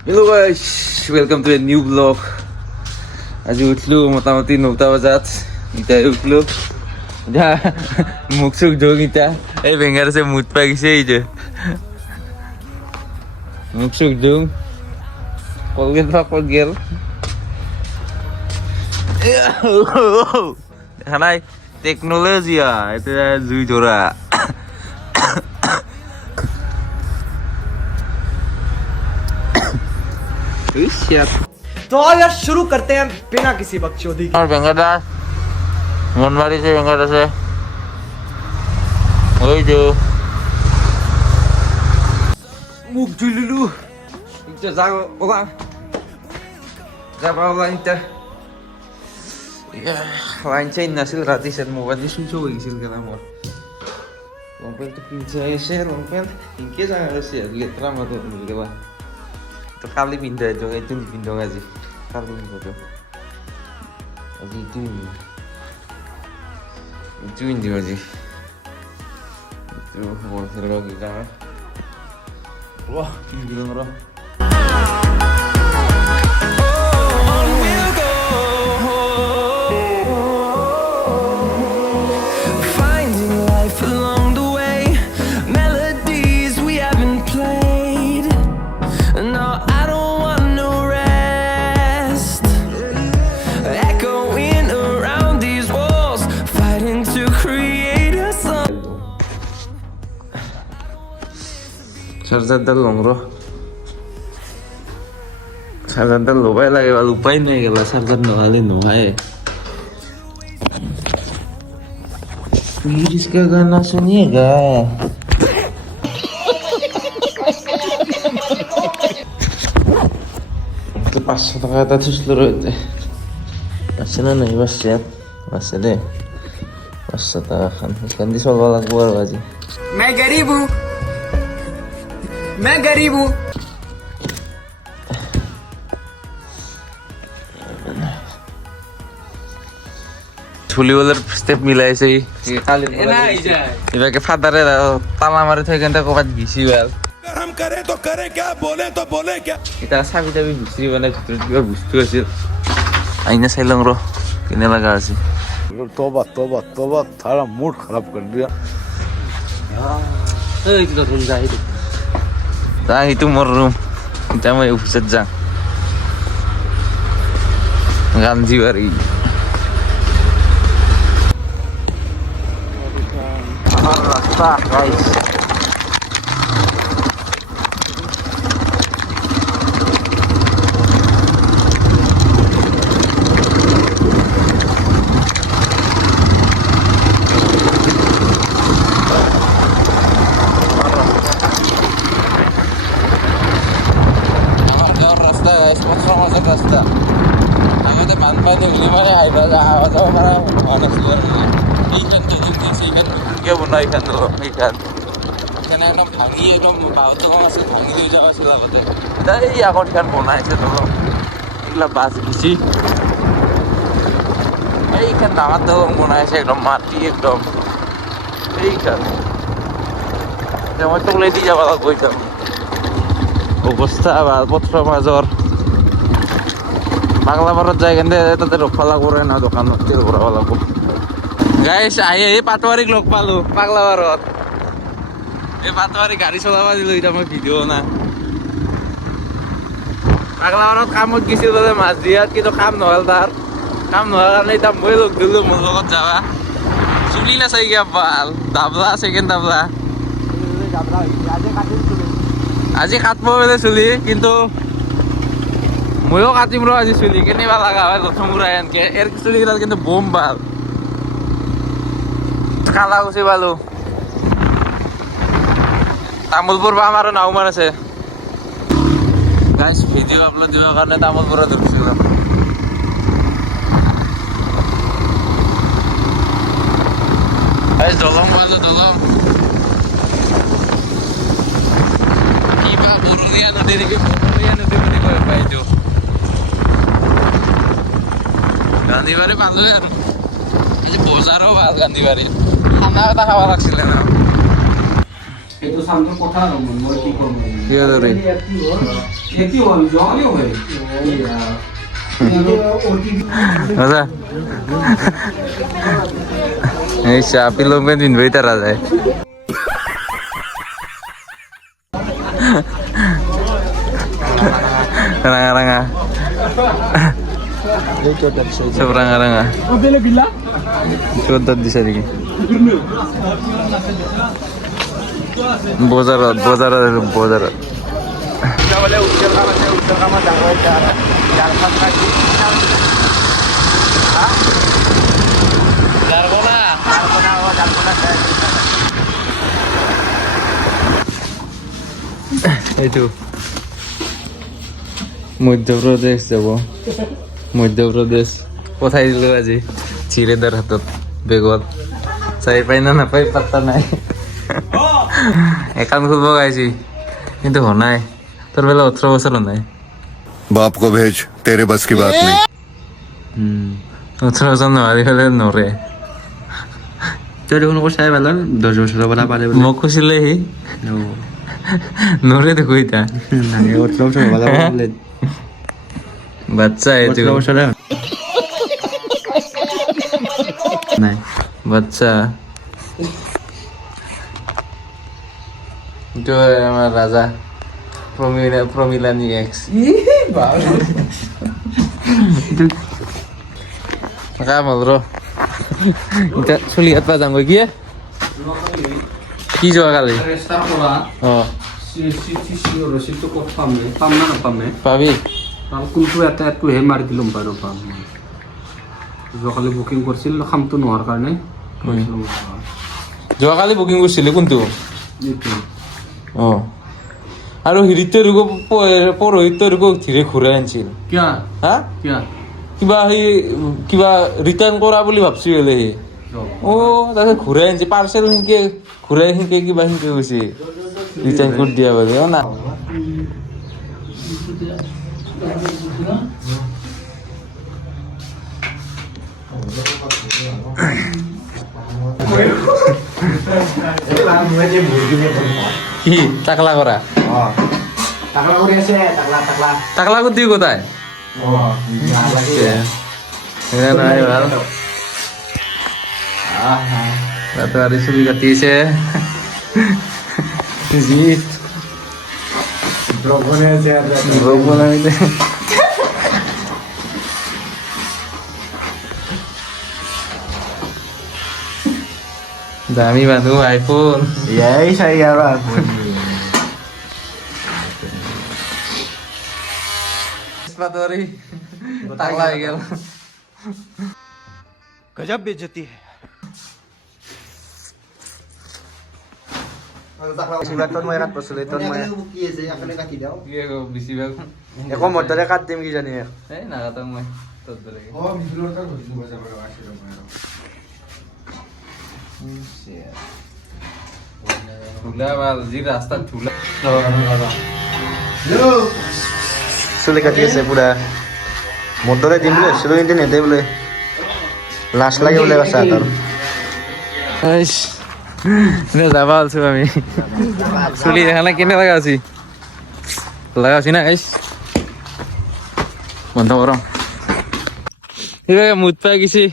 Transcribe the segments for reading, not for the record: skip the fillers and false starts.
Hello guys, welcome to a new vlog. আজি উঠলো মোটামুটি 9টা বজাত, ইটাই উঠলো যা মুখ চুখ ধোক ইটা এই বেঙ্গার আছে মুত পাই গেছে এই যে মুখ চুখ ধোক কলগেট বা কলগেল দেখা নাই টেকনলজি এটা জুই ধরা तो यार शुरू करते हैं बिना किसी बकचोदी के। और बेंगादास मनमारी से बेंगादास है वही जो मुख जुलुलु इतना जागो ओला जाबा ओला इतना lain chain nasil rati set mobil susu gisil kana mor lompel tu pinjai share lompel ingke jangan share lihat ramah tu mula तो kali pindah aja itu pindah aja kali pindah aja itu pindah aja itu mau serba kita wah ini bilang roh Sarjan dah longro, sarjan dah lupa lagi, lupa ini kalau sarjan nolin nuhai. Iris kagak nasunya ga. Lepas kata tu seluruh itu. Masih nih masih masih deh. Masih tak kan di soal balak luar aja. मैं गरीब हूँ, मैं गरीब हूँ। Thuli walar step milai sih. Iba ke father tala mari thoi kenta kopat bisi bal. हम करें तो करें क्या बोले तो बोले क्या Kita sabi tapi bisi bana bhitor diba bustu asil. Aina sailong ro. Kene laga asil. तोबा तोबा तोबा थारा मूड खराब कर दिया itu dah rundah itu. Dah itu mor room. Kita mau office jang. Ganji bari. Rasta guys. Rasta. Namanya manfaat yang gimana ya? Ada orang panas luar. Ikan tuh jenis ikan dia bunuh ikan tuh ikan. Karena enam tangi itu mau tuh masih tangi itu jauh sih lah betul. Tapi ya kau ikan bunuh itu tuh. Inilah bahasa kisi. Ikan dapat tuh bunuh itu ekdom mati ekdom. Ikan. Jangan tuh lagi jawab aku itu. অবস্থা মালপত্র মাজর পাগলা বারত যায় কেন তাতে রক্ষা লাগব রে না দোকানত ঘূৰাব লাগব গাইছ আহি পাটোৱাৰীক লগ পালো পাগলা বাৰত এই পাটোৱাৰী গাড়ী চলাব দিলোঁ এতিয়া মই ভিডিঅ' না পাগলা বাৰত কামত গৈছিল বোলে মাছ দিয়াত কিন্তু কাম নহ'ল তাৰ কাম নোহোৱাৰ কাৰণে এতিয়া মই লগ দিলোঁ মোৰ লগত যাবা চুলি নাচাই কিয় ভাল দাবলা আছে কেন দাবলা আজি কাটব বোলে চুলি কিন্তু ময়ো কাটিম ৰ আজি চুলি কেনেবা লগা হয় লথমুৰাই এনকে এৰ চুলি কেইডাল কিন্তু বম ভাল কালা গুচি পালো তামোলপুৰ পাম আৰু নাওমান আছে গাইছ ভিডিঅ' আপলোড দিবৰ কাৰণে তামোলপুৰত ধৰিছিলোঁ গাইছ দলং পালো দলং Burunia nadi ni Burunia nadi mani kau apa itu? Gandhi bare palu ya. Ini bozar apa Gandhi bare? Anak tak kawa lagi sih lah. সেইটো চামটো কথা আৰু মই কি কৰোঁ কিয় ধৰি এতি হ'ল জলে হয় মজা এই চাপি লমপেন পিন্ধিবই তারা যায় রাঙা রাঙা সব রাঙা রাঙা চোদ্দার দিছে নাকি বজারত বজারত বজারত এইটো মধ্যপ্রদেশ যাব মধ্যপ্রদেশ পঠাই দিলো আজি চিৰেদাৰ হাতত বেগত চাই পাই না নাপাই পাত্তা নাই একাউণ্ট খুলিব গাইছি কিন্তু হোনাই তোর বেলা 18 বছর নাই बाप को भेज तेरे बस की बात नहीं 18 বছর নহাৰি ফেলে নৰে তো দেখোন চাই ভাল 10 বছৰৰ পৰা পাৰে মোক কৈছিলে সি নৰে দেখো এতিয়া নাই 18 বছৰ ভাল বোলে বাচ্চা এইটো 18 বছৰ নাই বাচ্চা itu আমাৰ ৰাজা প্ৰমিলানি এক্স কামল ৰ এটা চলি আতবা যাম গই কি যোৱা কালি ৰেজিষ্টাৰ কৰা অ ৰচিদটো ক'ত পাম না নাপামে পাবি পাম কোনটো এটাটোহে মাৰি দিলোঁ বাৰু পাম যোৱাকালি বুকিং কৰিছিল কামটো নোহোৱাৰ কাৰণে যোৱাকালি বুকিং কৰিছিলি কোনটো এইটো অ আৰু হিৰিতে ৰুগো পৰহিতে ৰুগো ধীৰে ঘূৰাই আনিছিল কিয়া হা কিয়া কিবা সেই কিবা ৰিটাৰ্ণ কৰা বুলি ভাবছি বোলে সি অ তাকে ঘূৰাই আনিছে পাৰ্চেল সিনকে ঘূৰাই সিনকে কিবা সিনকে গৈছে ৰিটাৰ্ণ কৰি দিয়া বোলে অ না কি টাকলা কৰা টাকলা কৰি আছে টাকলা টাকলা টাকলা করতে কোথায় নাই ভাল তাতে আর ছবি কাটিয়েছে জিত ব্লগ বনাই আছে ব্লগ বনাইতে দামি মানুহ আইফোন এই চাই আৰু পাতরি টাকলা হয়ে গেল গজব বেজতি है বেছিভাগ একো মধ্যতে কাট দিম কি জানি এই নাকাটাম মই তোর ধরে ঠুলা ভাল যি রাস্তা ঠুলা চুলি কাটি আছে পুৰা মধ্যতে দিম বোলে চুলি কিন্তু নেদে বোলে লাজ লাগে বোলে বাচ্চা তাৰ যাবা আলছো আমি চুলি দেখা না কেনে লাগাছি লাগাছি না গাইস বন্ধ করো মুদ পাই গেছি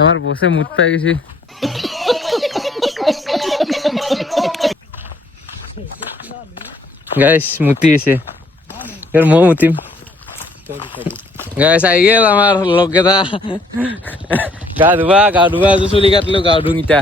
আমার বসে মুদ পাই গেছি গাইস মুতি এসে এর মো মুতিম গাইস আই গেল আমার লগেদা গা ধুবা চুলি কাটলো গা ধুং ইটা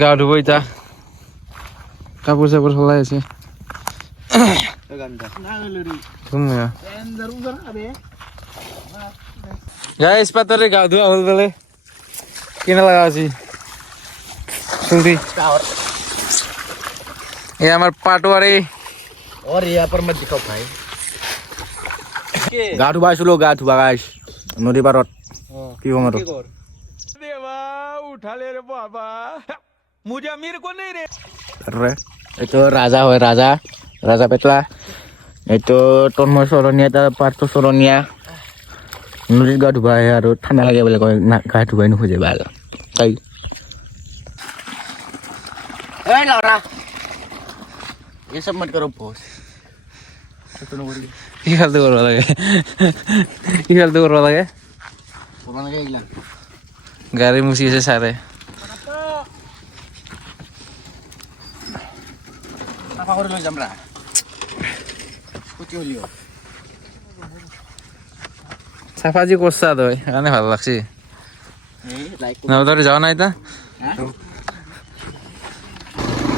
গা ধুব ইটা কাপোৰ চাপোৰ সলাই আছে গাইস পাতরে গা ধোয়া হল বেলে কিনা লাগা আছি চুলটি ये हमारे पाटवारी और यहाँ पर मत दिखाओ भाई গা ধুবা আছিলো গা ধুবা গাইছ নদী পাৰত কি কম আৰু এইটো ৰাজা হয় ৰাজা পেটলা এইটো তন্ময় চৰণীয়া তাৰ পাৰ্থ চৰণীয়া নদীত গা ধুবা আহে আৰু ঠাণ্ডা লাগে বুলি কয় গা ধুবাই নোখোজে ভাল তাই এই লৰা এই সব মত কৰো বস কি ফালতু কৰিব লাগে কি ফালতু কৰিব লাগে গাড়ী মুচি আছে ছাৰে চাফা কৰি লৈ যাম ৰা কুটি হলিও চাফা যি কৰছা তই সেইকাৰণে ভাল লাগছি এই লাইক নহ'লে তই যোৱা নাই তা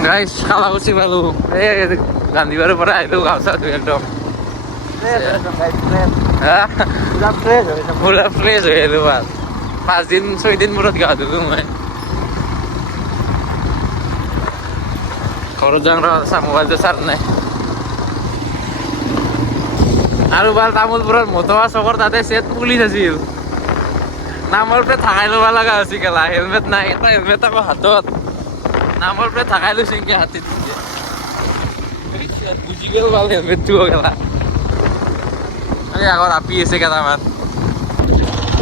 গাইছ খালা গুচি পালো এই গান্ধীবাৰীৰ পৰা আহিলো গামছা ধুই একদম পুৰা ফ্ৰেছ হৈ আহিলো ভাল 5 দিন 6 দিন মূৰত গা ধুলো মই ঘৰত যাওঁ ৰ মোবাইলটো চাৰ্জ নাই আৰু ভাল তামোলপুৰৰ মটৱা চকৰ তাতে চেট পুলিচ আছিল নামৰ পৰা থাকাই ল'ব লগা হৈছে কেলা হেলমেট নাই এটা হেলমেট আকৌ হাতত নামৰ পৰা থাকাই লৈছে কি হাতীত বুজি গ'ল ভাল হেলমেটটো কেলা আগত আপি আছে কেইটামান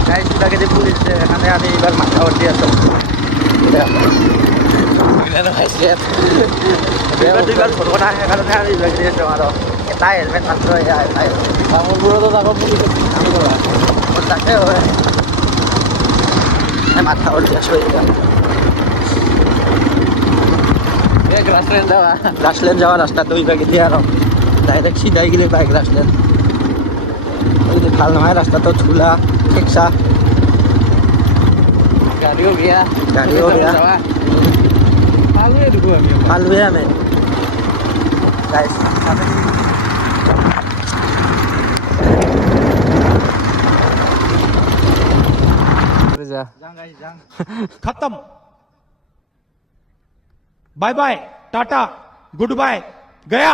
গাইছ কিবাকে যে পুলিচ এখানে আমি এইবাৰ মাথা উঠি আছো দুইবাৰ ঘৰখন আহে সেইকাৰণে আমি এইবিলাক দি আছো আৰু এটা হেলমেট মাত্ৰ তামোলপুৰতো আকৌ পুলিচ তাকে হয় মাথা উঠি আছো এতিয়া গ্ৰাছলেণ্ড যাবা গ্ৰাছলেণ্ড যাওয়া ৰাস্তাটো এইবাৰ এতিয়া আৰু ডাইৰেক্ট চিধাই গেলে পাই গ্ৰাছলেণ্ড ভাল নহয় ৰাস্তাটো ধূলা ঠেকচা গাড়ীও বেয়া গাড়ীও বেয়া পালোৱে দেখো আমি পালোৱে আমি গাইছ যা खत्म bye bye tata good bye गया